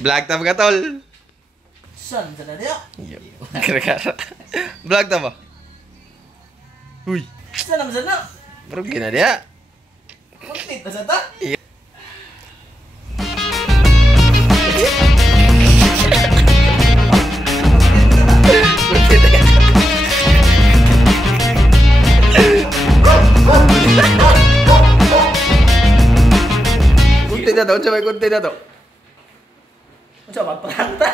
Vlog ta ba tol? San sa dia? Gara-gara. Vlog ta ba? Uy. Sana man sana. Bro gina dia. Kontit pa sa ta. Kunti na to, coba kunti na to. Coba prank ta.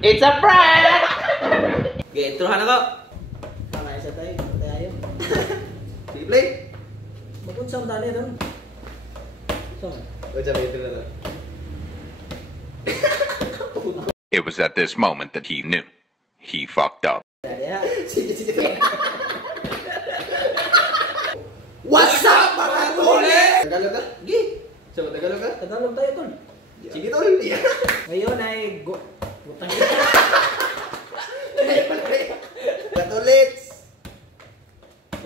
It's a prank. Gitu hana to. Kamay sa tayo, tayo. Di play. Bakun sa tani don. Sama. Coba itu na to. It was at this moment that he knew. He fucked up. Dia. Sige. What's up mga tulis? Tagalog ka? Gi. Coba Tagalog ka? Tagalog tayo tol. Sige tol. Ngayon ay butang. Katulits.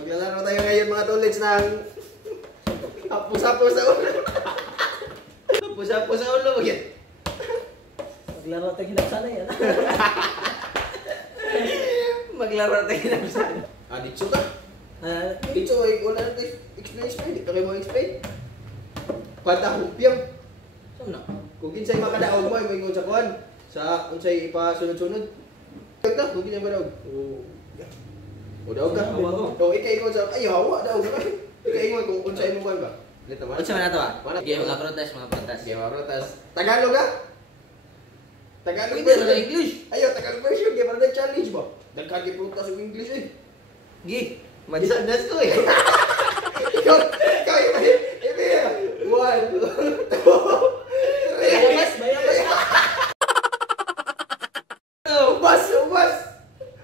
Maglalaro tayo ngayon mga tulits ng Apo-sapo sa ulo. Apo-sapo sa ulo. Maglaro tayo hinapsana yan. Maglaro tayo hinapsana. Dito ka? Dito ay wala na tayo explain. Dito kayo mo explain. Patahupyang. Saan na? Kung kinsay makadaog mo, ay mo sa kuhan. Sa unsay ipasunod-sunod. Kagda, kung kinsay makadaog. O daog ka. O ikaw sa... Ay, hawa, daog ka. Ikaw kung unsay mo kuhan ba? Unsa man ato ah? Sige, mga protest. Sige, mga protas. Tagalog ka? Tagalog Pwede na English. Ayaw, Tagalog version. Kaya parang challenge ba? Dagkan kay protas yung English eh. Gi. Madisandas ko eh. Ikaw, One, two, Bayabas. Ubas.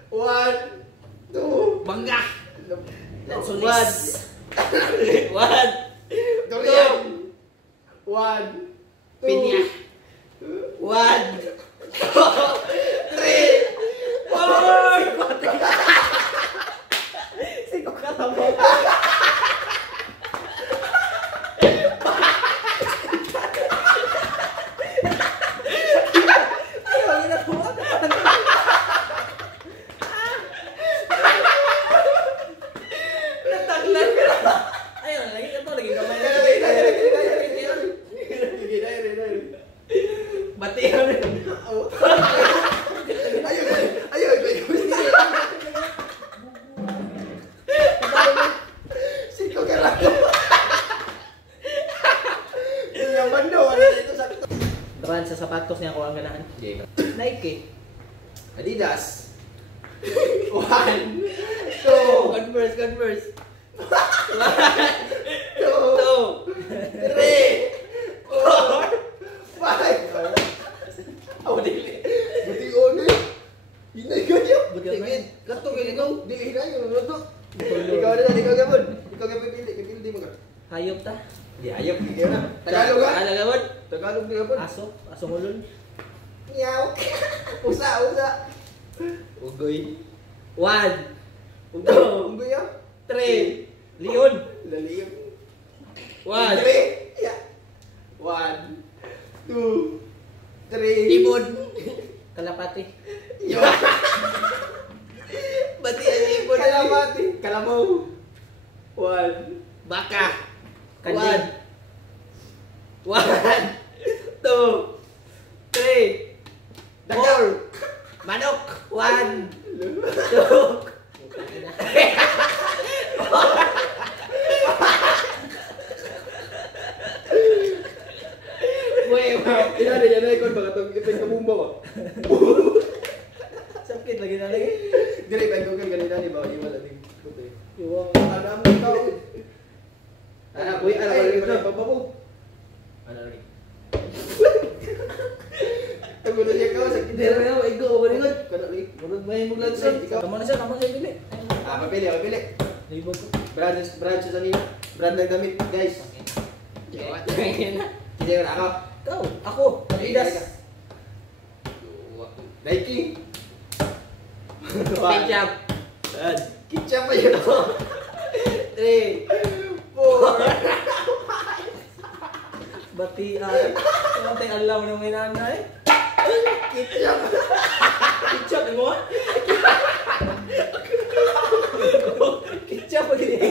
One, two. Bangga. One. One. Durian. One, two. Pinya. One. Two. Three. Four. Siko ka tamo. Brand sa sapatos niya ko ang ganahan. Nike. Adidas. One, two. Converse. Two. Three. Four. Five. Aw, dili. Buti oni. Hinay ka niya. Buti. Kato kay ikaw. Dili hinay yung luto. Ikaw gabon. Ikaw pipili mo ka. Hayop ta. Di ayop ikaw na. Tagalog ka? Tagalog. Tagalog di gabon. Aso ngulon. Meow. Usa. Ugoy. One. Ugoy ya. Three. Leon. Laliyo. One. Three. Yeah. One, two, three. Ibon. Kalapati. Bati ang ibon. Kalapati. Kalamaw. One. Baka. One. One. Two. Three. Four. Manok. One. Two. Ina dia na ikon baka tong ipin ka bumba ba. Sakit lagi na lagi. Dili pa ikon ganina ni ba iwala ni. Iwang. Ana mo ka. Ana kuy ana wala ito papapo. Ano lagi? Tunggu dia kau sakit. Dero na igo barigot. Kana ni. Murag may muglanson. Kamu na siya dili. Papili. Libog ko. Brand sa ni. Brand ng damit, guys. Hindi na ako. Kau, ako, Adidas. Nike. Ketchup. Ketchup aja dong. 3, 4. Batian. Ano tayo alam ng may nanay? Ketchup. Ketchup mo? Ketchup pa gini.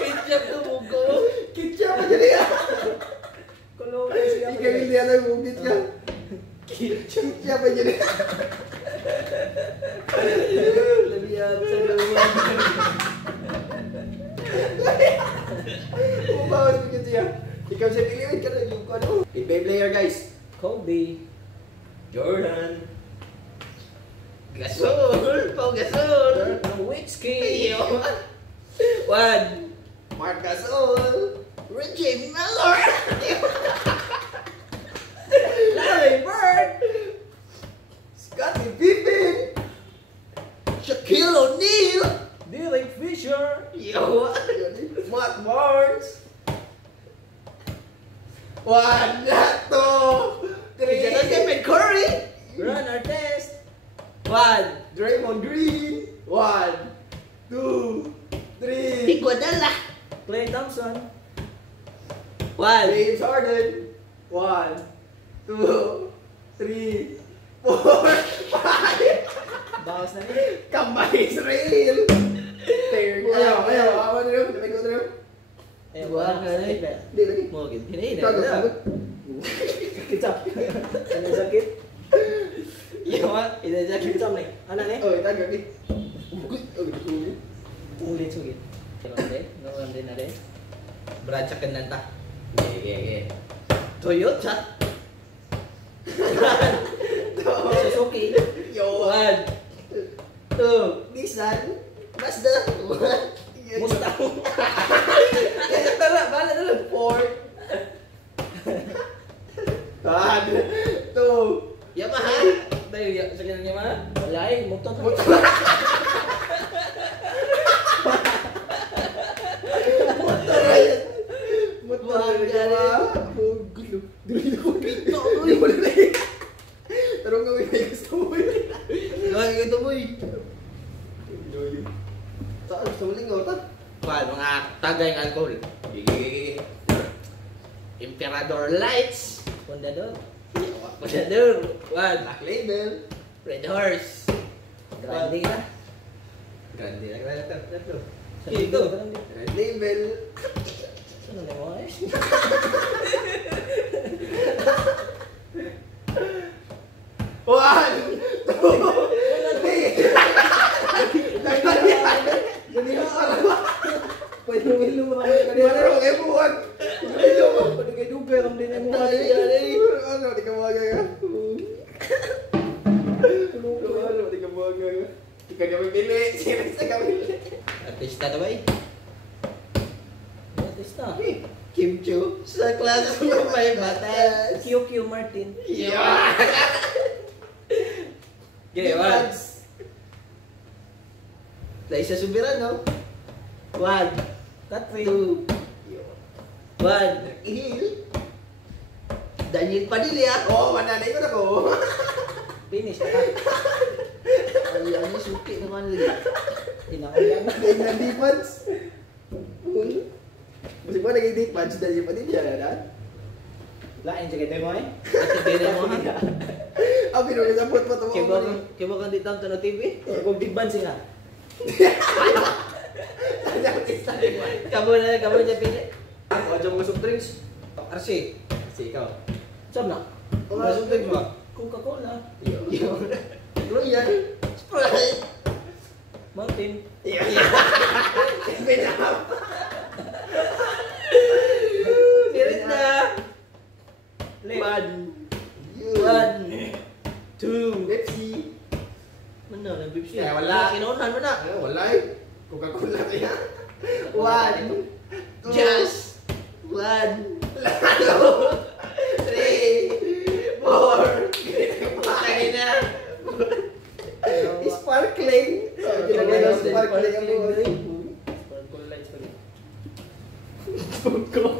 Ketchup na buko. Ketchup aja dia. Kalau siya. Ika hindi alam bukit ka. Ketchup aja dia. Lebihan sa dulo. Umawas begitu ya. Ikaw sa pilihan ka na yung ano. NBA player guys. Kobe. Jordan. Gasol. Pau Gasol. Nowitzki. One. Marc Gasol. Reggie Miller. Larry Bird. Scottie Pippen. Shaquille O'Neal. Derek Fisher. Yo. Matt Barnes. 1, 2, 3. Stephen Curry. Ron Artest. One. Draymond Green. 1, 2, 3. Iguodala. Klay Thompson. One. James Harden. 1, 2, 3, 4, 5. Bawas na rin. Kambay Israel. Ayaw. Awan na rin. Sabay ko na rin. Eh, wala ka na rin. Hindi lagi. Mo, hindi Kagod, na. kagod. Kitsap. Ano sakit? Yawa, ina sakit sa nih. Ana nih? Oh, ita gagi. Bukit. Oh, gitu. Ulit sugit. Ngawam din na rin. Berancakan nanta. Ye. Toyota. Suzuki. Yo. One. Two. Nissan. Mazda. 1. Mustang. Bala dulu. 4. 1, 2. Yamaha. Tayo ya sakit Yamaha. Walay, motor. Motor ayan. Motor ayan. Gulo. Dili ko dito. Dili ko lagi. Tarong kami may gusto mo. Lagi ito boy. Saan gusto mo lingaw ta? Kuan mga tagay ng alcohol. Gigi. Emperador Lights. Fundador. Fundador. One. Black Label. Red Horse. Grande na. Grande na grande. Ito. Red Label. Ano na mo eh? One, two, three. Jadi apa? Pwede mo kami Ano ang emuan? Ano? Pwede kayo duga kami din mo Ano? Di ka buwaga ka? Ano? Di ka buwaga ka? Di ka kami pili. Sino sa kami? Artista na ba eh? Artista. Kim Chiu. Sa klase mo may batas. QQ Martin. Yeah. Okay, one. Laisa Subirano. 1, Catherine. 2, 1. Ihil. Daniel Padilla. Oh, mananay ko na ko. Finish na ka. Ay, ano suki naman lagi. Inakaya na. Tingnan defense. Masih pa naging defense Daniel Padilla na. Lain sa kita mo eh. Kita mo ha. Ah, pinag-sabot pa ito. Kaya ba di tanto na TV? Kung diban siya. Kamu na pili. Ako aja mga soft drinks. RC. Kasi ikaw. Saan na? Mga soft drinks ba? Coca-Cola. Ano yan? Sprite. Mountain. Seven up. Mirinda. One. One. Two. Pepsi. Mana na Pepsi? Eh, wala. Kinunan mo na. Wala eh. Coca-Cola kaya. 1. Just. One. 3, 4. Tangin na. Sparkling. Ginagay ng sparkling ang buhay. Sparkle lights pa rin. Coco.